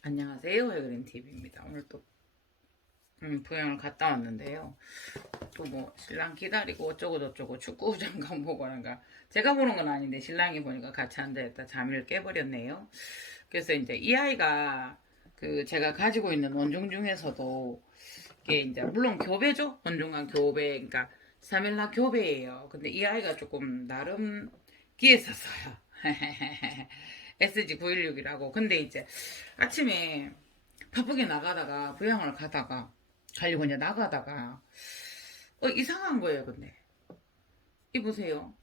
안녕하세요. 해그린TV입니다. 오늘 또 부양을 갔다 왔는데요. 또 뭐 신랑 기다리고 어쩌고 저쩌고 축구 잠깐 보고 하는가. 제가 보는 건 아닌데 신랑이 보니까 같이 앉아있다 잠을 깨버렸네요. 그래서 이제 이 아이가 그 제가 가지고 있는 원종 중에서도 이게 이제 물론 교배죠. 원종간 교배, 그러니까 사멜라 교배예요. 근데 이 아이가 조금 나름 기했었어요. SG916이라고. 근데 이제 아침에 바쁘게 나가다가 부양을 가려고 이제 나가다가 이상한 거예요. 근데 이 보세요.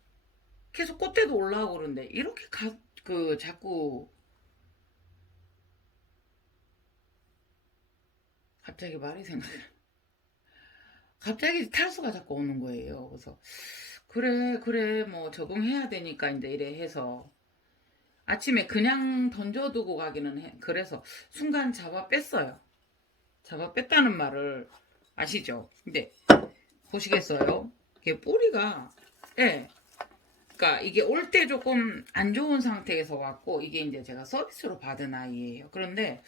계속 꽃대도 올라오고 그러는데 이렇게 자꾸 갑자기 말이 생각나. 갑자기 탈수가 자꾸 오는 거예요. 그래서 그래 뭐 적응해야 되니까 이제 이래 해서 아침에 그냥 던져두고 가기는 해. 그래서 순간 잡아 뺐어요. 잡아 뺐다는 말을 아시죠? 근데 보시겠어요? 이게 뿌리가, 예. 그러니까 이게 올 때 조금 안 좋은 상태에서 왔고, 이게 이제 제가 서비스로 받은 아이예요. 그런데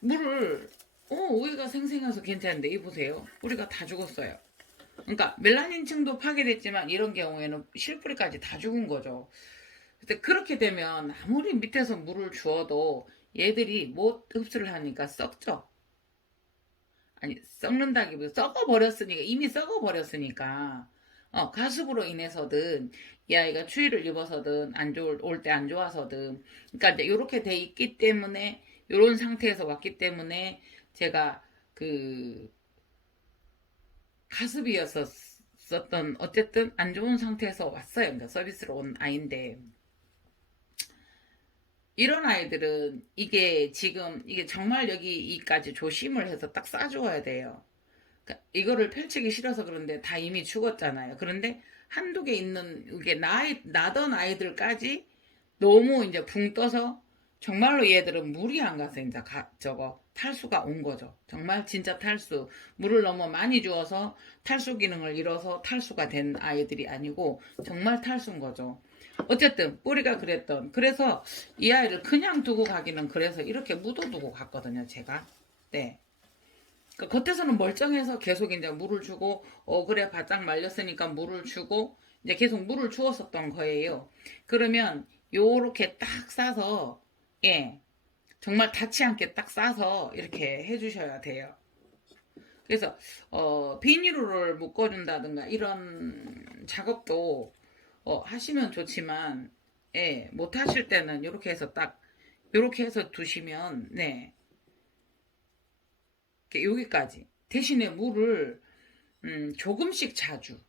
물을, 오이가 생생해서 괜찮은데, 이 보세요. 뿌리가 다 죽었어요. 그러니까 멜라닌층도 파괴됐지만 이런 경우에는 실뿌리까지 다 죽은 거죠. 근데 그렇게 되면 아무리 밑에서 물을 주어도 얘들이 못 흡수를 하니까 썩죠. 아니, 썩는다기보다 썩어버렸으니까, 이미 썩어버렸으니까 가습으로 인해서든 이 아이가 추위를 입어서든 올 때 안 좋아서든, 그러니까 이제 이렇게 돼 있기 때문에, 이런 상태에서 왔기 때문에 제가 그 가습이었었던, 어쨌든 안 좋은 상태에서 왔어요. 그러니까 서비스로 온 아이인데, 이런 아이들은 이게 지금 이게 정말 여기까지 조심을 해서 딱 싸줘야 돼요. 그러니까 이거를 펼치기 싫어서 그런데 다 이미 죽었잖아요. 그런데 한두 개 있는 이게 나던 아이들까지 너무 이제 붕 떠서 정말로 얘들은 물이 안 가서 이제 저거 탈수가 온 거죠. 정말 진짜 탈수. 물을 너무 많이 주어서 탈수 기능을 잃어서 탈수가 된 아이들이 아니고 정말 탈수인 거죠. 어쨌든 뿌리가 그랬던, 그래서 이 아이를 그냥 두고 가기는, 그래서 이렇게 묻어두고 갔거든요, 제가. 네. 그러니까 겉에서는 멀쩡해서 계속 이제 물을 주고, 그래 바짝 말렸으니까 물을 주고 이제 계속 물을 주었었던 거예요. 그러면 요렇게 딱 싸서, 예, 정말 닿지 않게 딱 싸서 이렇게 해주셔야 돼요. 그래서 비닐로를 묶어준다든가 이런 작업도 하시면 좋지만, 예, 못 하실 때는 이렇게 해서 딱 이렇게 해서 두시면, 네, 여기까지. 대신에 물을 조금씩 자주.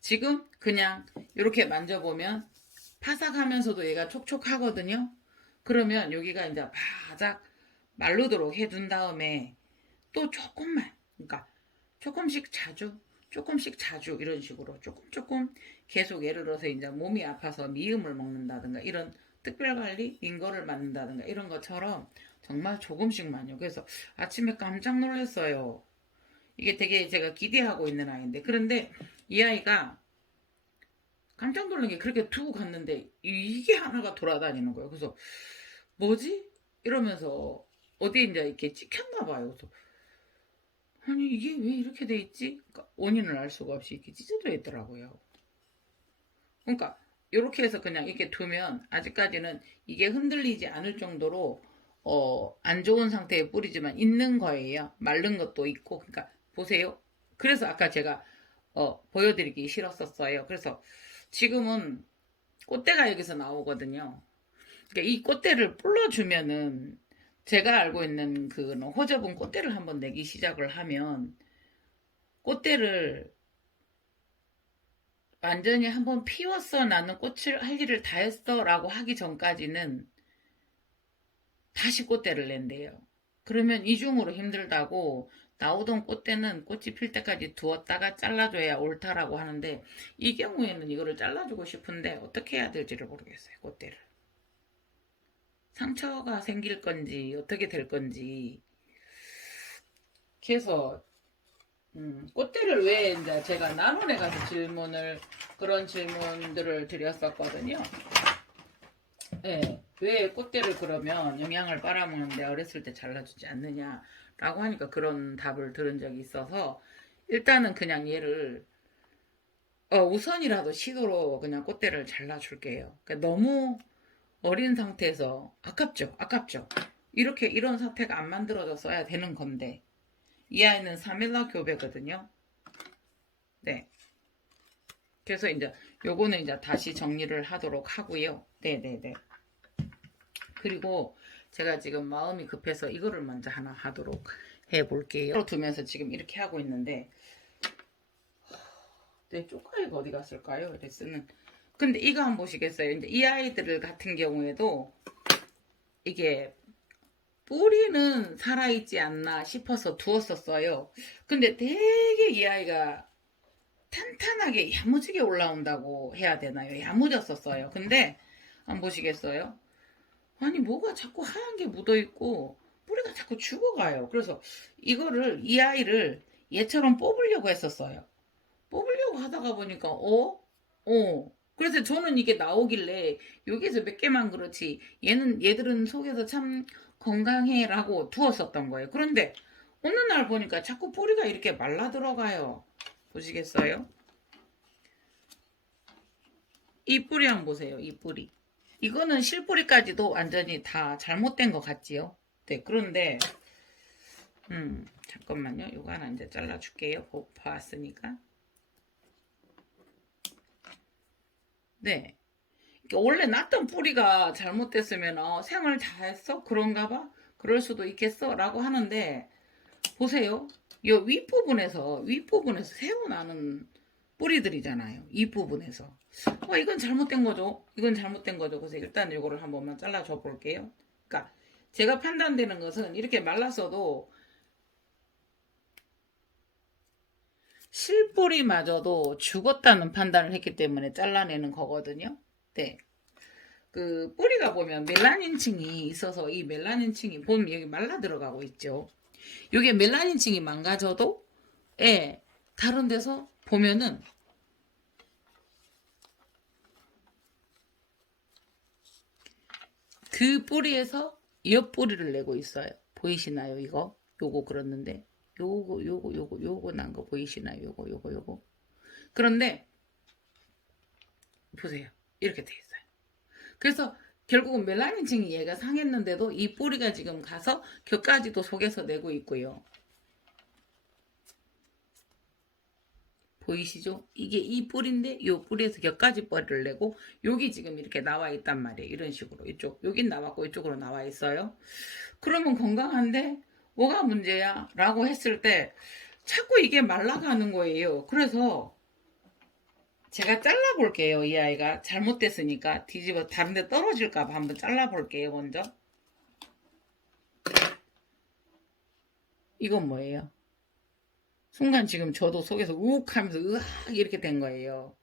지금 그냥 이렇게 만져보면 파삭하면서도 얘가 촉촉하거든요. 그러면 여기가 이제 바짝 마르도록 해둔 다음에 또 조금만, 그러니까 조금씩 자주 이런 식으로 조금 계속, 예를 들어서 이제 몸이 아파서 미음을 먹는다든가 이런 특별관리, 인거를 맞는다든가 이런 것처럼 정말 조금씩만요. 그래서 아침에 깜짝 놀랐어요. 이게 되게 제가 기대하고 있는 아이인데, 그런데 이 아이가 깜짝 놀란 게, 그렇게 두고 갔는데 이게 하나가 돌아다니는 거예요. 그래서 뭐지? 이러면서 어디에 이제 이렇게 찍혔나 봐요. 그래서 아니 이게 왜 이렇게 돼 있지? 그러니까 원인을 알 수가 없이 이렇게 찢어져 있더라고요. 그러니까 이렇게 해서 그냥 이렇게 두면 아직까지는 이게 흔들리지 않을 정도로 안 좋은 상태의 뿌리지만 있는 거예요. 마른 것도 있고. 그러니까 보세요. 그래서 아까 제가 보여드리기 싫었었어요. 그래서 지금은 꽃대가 여기서 나오거든요. 그러니까 이 꽃대를 불러주면은, 제가 알고 있는 그 호접은 꽃대를 한번 내기 시작을 하면, 꽃대를 완전히 한번 피웠어, 나는 꽃을 할 일을 다 했어 라고 하기 전까지는 다시 꽃대를 낸대요. 그러면 이중으로 힘들다고, 나오던 꽃대는 꽃이 필 때까지 두었다가 잘라줘야 옳다라고 하는데, 이 경우에는 이거를 잘라주고 싶은데 어떻게 해야 될지를 모르겠어요. 꽃대를 상처가 생길 건지 어떻게 될 건지. 그래서 꽃대를 왜 이제 제가 나눔에 가서 그런 질문들을 드렸었거든요. 네. 왜 꽃대를 그러면 영양을 빨아먹는데 어렸을 때 잘라주지 않느냐라고 하니까 그런 답을 들은 적이 있어서 일단은 그냥 얘를 우선이라도 시도로 그냥 꽃대를 잘라줄게요. 그러니까 너무 어린 상태에서 아깝죠, 아깝죠. 이렇게 이런 사태가 안 만들어졌어야 되는 건데 이 아이는 3일라 교배거든요. 네. 그래서 이제 요거는 이제 다시 정리를 하도록 하고요. 네네네. 그리고 제가 지금 마음이 급해서 이거를 먼저 하나 하도록 해볼게요. 두면서 지금 이렇게 하고 있는데 내 쪼까이가 어디 갔을까요? 레슨은. 근데 이거 한번 보시겠어요? 이제 이 아이들 같은 경우에도 이게 뿌리는 살아있지 않나 싶어서 두었었어요. 근데 되게 이 아이가 탄탄하게 야무지게 올라온다고 해야 되나요? 야무졌었어요. 근데 한번 보시겠어요? 아니 뭐가 자꾸 하얀 게 묻어있고 뿌리가 자꾸 죽어가요. 그래서 이거를 이 아이를 얘처럼 뽑으려고 했었어요. 뽑으려고 하다가 보니까 그래서 저는 이게 나오길래 여기서 몇 개만 그렇지 얘들은 속에서 참 건강해라고 두었었던 거예요. 그런데 어느 날 보니까 자꾸 뿌리가 이렇게 말라 들어가요. 보시겠어요? 이 뿌리 한번 보세요. 이 뿌리. 이거는 실뿌리까지도 완전히 다 잘못된 것 같지요? 네, 그런데 잠깐만요. 이거 하나 이제 잘라줄게요. 봤으니까. 네. 원래 났던 뿌리가 잘못됐으면 생활 잘했어? 그런가 봐? 그럴 수도 있겠어? 라고 하는데 보세요. 이 윗부분에서 새어나는 뿌리들이잖아요. 이 부분에서. 이건 잘못된 거죠. 이건 잘못된 거죠. 그래서 일단 이거를 한 번만 잘라줘 볼게요. 그러니까 제가 판단되는 것은 이렇게 말랐어도 실뿌리마저도 죽었다는 판단을 했기 때문에 잘라내는 거거든요. 네. 그 뿌리가 보면 멜라닌층이 있어서 이 멜라닌층이 보면 여기 말라 들어가고 있죠. 이게 멜라닌층이 망가져도 다른 데서 보면은 그 뿌리에서 옆 뿌리를 내고 있어요. 보이시나요? 이거? 요거 그렇는데 요거 난 거 보이시나요? 요거. 그런데 보세요. 이렇게 돼 있어요. 그래서 결국은 멜라닌층이 얘가 상했는데도 이 뿌리가 지금 가서 격까지도 속에서 내고 있고요. 보이시죠? 이게 이 뿌리인데 이 뿌리에서 격까지 뿌리를 내고 여기 지금 이렇게 나와 있단 말이에요. 이런 식으로 이쪽 여긴 나왔고 이쪽으로 나와 있어요. 그러면 건강한데 뭐가 문제야? 라고 했을 때 자꾸 이게 말라가는 거예요. 그래서 제가 잘라볼게요. 이 아이가 잘못됐으니까 뒤집어 다른 데 떨어질까봐 한번 잘라볼게요. 먼저 이건 뭐예요? 순간 지금 저도 속에서 우욱 하면서 으악 이렇게 된 거예요.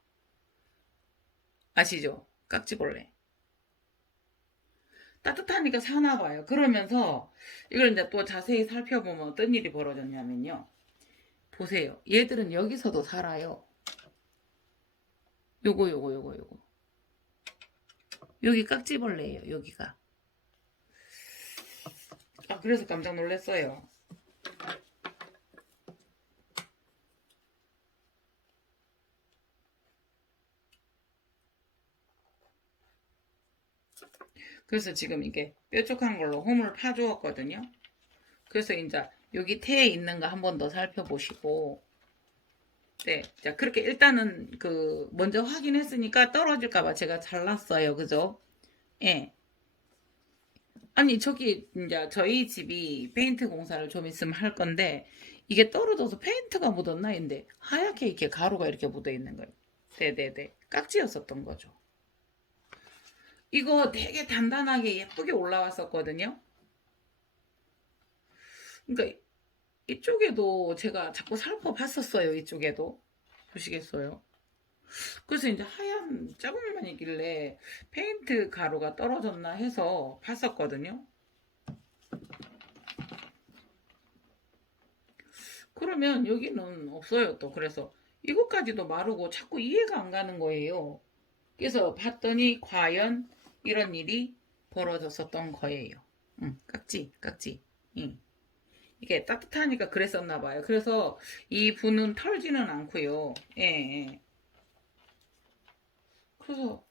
아시죠? 깍지벌레. 따뜻하니까 사나 봐요. 그러면서 이걸 이제 또 자세히 살펴보면 어떤 일이 벌어졌냐면요. 보세요. 얘들은 여기서도 살아요. 요거. 여기 깍지벌레예요. 여기가. 그래서 깜짝 놀랐어요. 그래서 지금 이게 뾰족한 걸로 홈을 파주었거든요. 그래서 이제 여기 태에 있는 거 한 번 더 살펴보시고 네, 자 그렇게 일단은 그 먼저 확인했으니까 떨어질까봐 제가 잘랐어요. 그죠? 예. 아니 저기 이제 저희 집이 페인트 공사를 좀 있으면 할 건데 이게 떨어져서 페인트가 묻었나 했는데 하얗게 이렇게 가루가 이렇게 묻어 있는 거예요. 네네네. 깍지였었던 거죠. 이거 되게 단단하게 예쁘게 올라왔었거든요. 그러니까 이쪽에도 제가 자꾸 살펴봤었어요. 이쪽에도. 보시겠어요? 그래서 이제 하얀 자국만 있길래 페인트 가루가 떨어졌나 해서 봤었거든요. 그러면 여기는 없어요. 또 그래서 이것까지도 마르고 자꾸 이해가 안 가는 거예요. 그래서 봤더니 과연 이런 일이 벌어졌었던 거예요. 깍지. 응. 이게 따뜻하니까 그랬었나 봐요. 그래서 이 분은 털지는 않고요. 예, 예. 그래서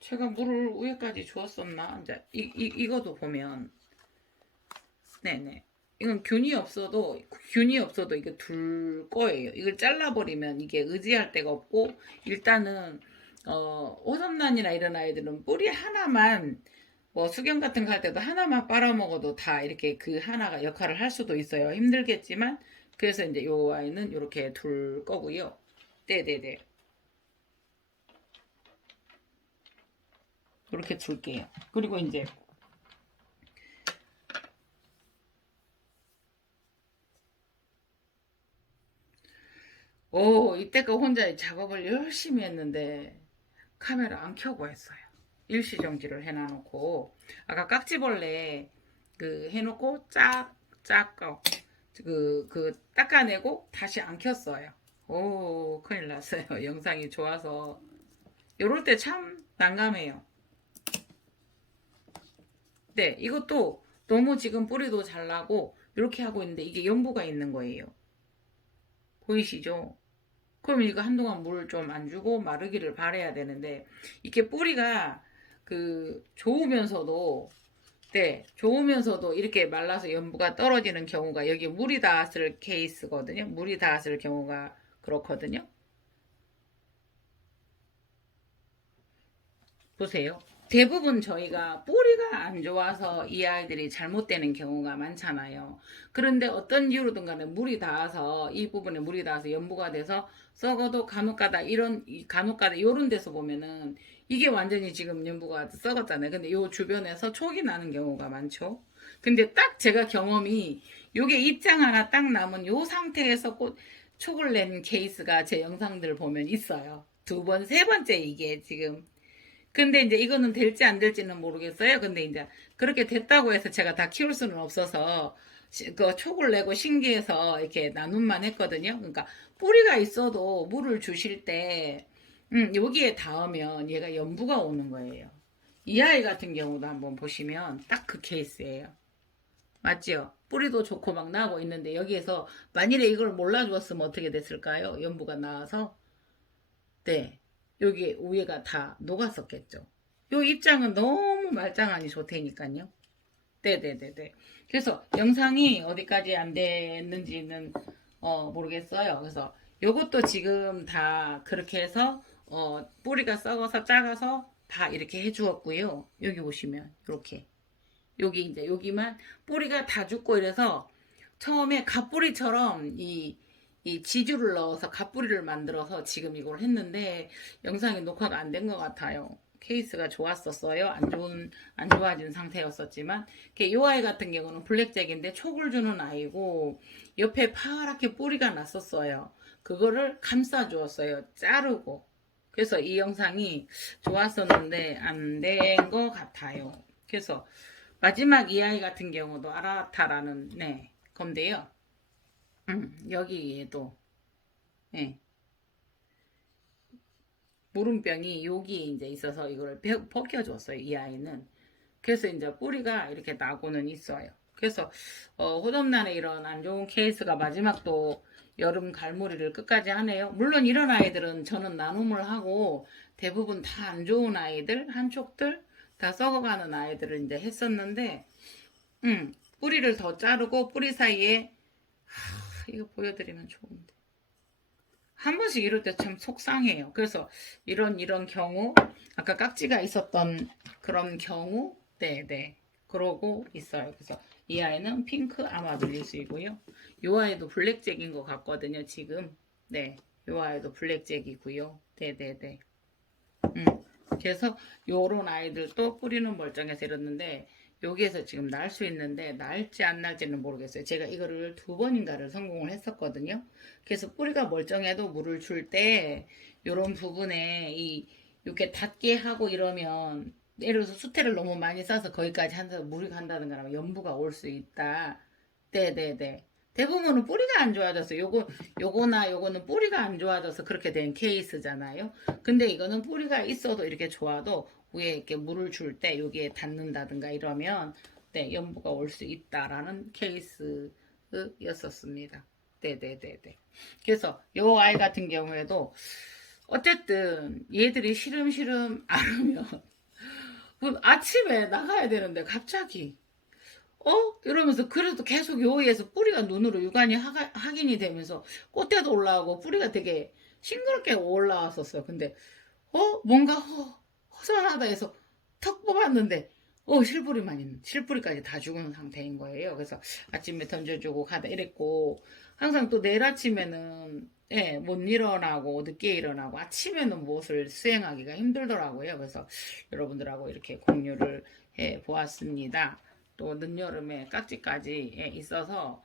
제가 물을 위에까지 주었었나? 이제 이것도 보면 네네. 이건 균이 없어도 이게 둘 거예요. 이걸 잘라버리면 이게 의지할 데가 없고 일단은 오삼난이나 이런 아이들은 뿌리 하나만 뭐 수경 같은 거 할 때도 하나만 빨아먹어도 다 이렇게 그 하나가 역할을 할 수도 있어요. 힘들겠지만 그래서 이제 요 아이는 이렇게 둘 거고요. 네네네. 이렇게 둘게요. 그리고 이제 이때가 혼자 작업을 열심히 했는데 카메라 안 켜고 했어요. 일시정지를 해놔놓고 아까 깍지벌레 그 해놓고 그 닦아내고 다시 안 켰어요. 오, 큰일 났어요. 영상이 좋아서 요럴 때 참 난감해요. 네, 이것도 너무 지금 뿌리도 잘 나고 이렇게 하고 있는데 이게 연부가 있는 거예요. 보이시죠? 그럼 이거 한동안 물을 좀 안 주고 마르기를 바래야 되는데 이게 뿌리가 그 좋으면서도 네, 좋으면서도 이렇게 말라서 연부가 떨어지는 경우가 여기 물이 닿았을 케이스거든요. 물이 닿았을 경우가 그렇거든요. 보세요. 대부분 저희가 뿌리가 안 좋아서 이 아이들이 잘못되는 경우가 많잖아요. 그런데 어떤 이유로든 간에 물이 닿아서 이 부분에 물이 닿아서 연부가 돼서 썩어도 간혹가다 간혹가다 이런 데서 보면은 이게 완전히 지금 연부가 썩었잖아요. 근데 요 주변에서 촉이 나는 경우가 많죠. 근데 딱 제가 경험이 요게 입장 하나 딱 남은 요 상태에서 촉을 낸 케이스가 제 영상들 보면 있어요. 두 번, 세 번째 이게 지금 근데 이제 이거는 될지 안 될지는 모르겠어요. 근데 이제 그렇게 됐다고 해서 제가 다 키울 수는 없어서 그 촉을 내고 신기해서 이렇게 나눔만 했거든요. 그러니까 뿌리가 있어도 물을 주실 때 여기에 닿으면 얘가 연부가 오는 거예요. 이 아이 같은 경우도 한번 보시면 딱 그 케이스예요. 맞지요? 뿌리도 좋고 막 나고 있는데 여기에서 만일에 이걸 몰라주었으면 어떻게 됐을까요? 연부가 나와서 네. 여기 위에가 다 녹았었겠죠. 요 입장은 너무 말짱하니 좋다니까요. 네네네네. 그래서 영상이 어디까지 안 됐는지는 모르겠어요. 그래서 요것도 지금 다 그렇게 해서 뿌리가 썩어서 작아서 다 이렇게 해주었고요. 여기 보시면 이렇게 여기 이제 여기만 뿌리가 다 죽고 이래서 처음에 갓뿌리처럼 이 지주를 넣어서 갓뿌리를 만들어서 지금 이걸 했는데 영상이 녹화가 안 된 것 같아요. 케이스가 좋았었어요. 안 좋아진 상태였었지만 이 아이 같은 경우는 블랙잭인데 촉을 주는 아이고 옆에 파랗게 뿌리가 났었어요. 그거를 감싸 주었어요. 자르고. 그래서 이 영상이 좋았었는데 안 된 것 같아요. 그래서 마지막 이 아이 같은 경우도 아라타라는 네, 건데요. 여기에도 예, 무름병이 여기 이제 있어서 이걸 벗겨줬어요. 이 아이는. 그래서 이제 뿌리가 이렇게 나고는 있어요. 그래서 호접란에 이런 안 좋은 케이스가 마지막 또 여름 갈무리를 끝까지 하네요. 물론 이런 아이들은 저는 나눔을 하고 대부분 다 안 좋은 아이들, 한쪽들 다 썩어가는 아이들을 이제 했었는데, 뿌리를 더 자르고 뿌리 사이에 이거 보여드리면 좋은데. 한 번씩 이럴 때 참 속상해요. 그래서 이런 경우, 아까 깍지가 있었던 그런 경우, 네네. 그러고 있어요. 그래서 이 아이는 핑크 아마돌리스이고요. 이 아이도 블랙잭인 것 같거든요, 지금. 네. 이 아이도 블랙잭이고요. 네네네. 그래서 요런 아이들도 뿌리는 멀쩡해서 이랬는데, 여기에서 지금 날 수 있는데 날지 안 날지는 모르겠어요. 제가 이거를 2번인가를 성공을 했었거든요. 그래서 뿌리가 멀쩡해도 물을 줄 때 이런 부분에 이렇게 닿게 하고 이러면 예를 들어서 수태를 너무 많이 싸서 거기까지 한다서 물이 간다든가 하면 연부가 올 수 있다. 네네네. 대부분은 뿌리가 안 좋아져서 요거나 요거는 뿌리가 안 좋아져서 그렇게 된 케이스잖아요. 근데 이거는 뿌리가 있어도 이렇게 좋아도 위에 이렇게 물을 줄 때 여기에 닿는다든가 이러면 네, 연부가 올 수 있다라는 케이스였었습니다. 네네네네. 그래서 요 아이 같은 경우에도 어쨌든 얘들이 시름시름 앓으면 아침에 나가야 되는데 갑자기 이러면서 그래도 계속 요위에서 뿌리가 눈으로 유관이 확인이 되면서 꽃대도 올라오고 뿌리가 되게 싱그럽게 올라왔었어요. 근데 뭔가 허전하다 해서 턱 뽑았는데 실뿌리까지 다 죽은 상태인 거예요. 그래서 아침에 던져주고 가다 이랬고 항상 또 내일 아침에는 예, 못 일어나고 늦게 일어나고 아침에는 무엇을 수행하기가 힘들더라고요. 그래서 여러분들하고 이렇게 공유를 해 보았습니다. 또 늦여름에 깍지까지 예, 있어서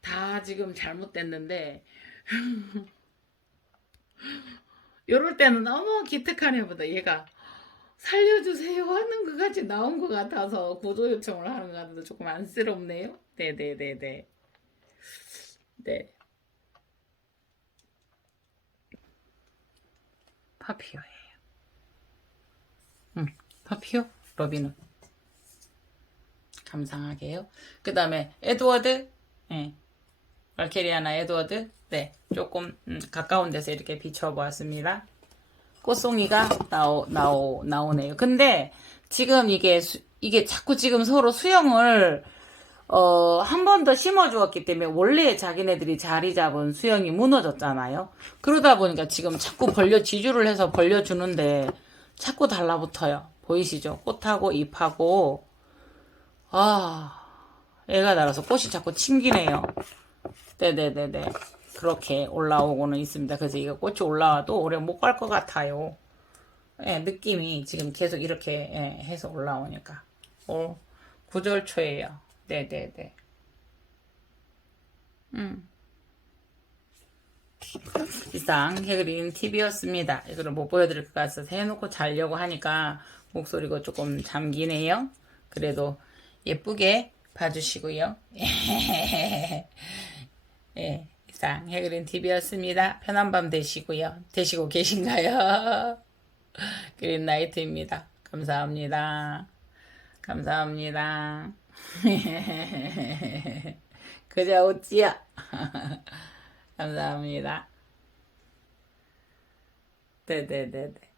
다 지금 잘못됐는데 이럴 때는 너무 기특한 애보다 얘가 살려주세요 하는 것까지 나온 것 같아서 구조 요청을 하는 것 같아서 조금 안쓰럽네요. 네네네네. 네. 파피오예요. 파피오? 러비는 감상하게요. 그 다음에 에드워드, 예. 발케리아나 에드워드, 네, 조금 가까운 데서 이렇게 비춰보았습니다. 꽃송이가 나오네요. 근데 지금 이게 자꾸 지금 서로 수영을 한 번 더 심어주었기 때문에 원래 자기네들이 자리 잡은 수영이 무너졌잖아요. 그러다 보니까 지금 자꾸 지주를 해서 벌려주는데 자꾸 달라붙어요. 보이시죠? 꽃하고 잎하고 애가 날아서 꽃이 자꾸 튕기네요. 네네네네. 그렇게 올라오고는 있습니다. 그래서 이거 꽃이 올라와도 오래 못 갈 것 같아요. 예, 느낌이 지금 계속 이렇게 예, 해서 올라오니까. 구절초예요. 네네네. 이상 해그린 TV였습니다. 이거를 못 보여드릴 것 같아서 해놓고 자려고 하니까 목소리가 조금 잠기네요. 그래도 예쁘게 봐주시고요. 예, 이상 해그린 TV였습니다. 편한 밤 되시고요. 되시고 계신가요? 그린나이트입니다. 감사합니다. 감사합니다. 그저 웃지요. 감사합니다. 네네네네.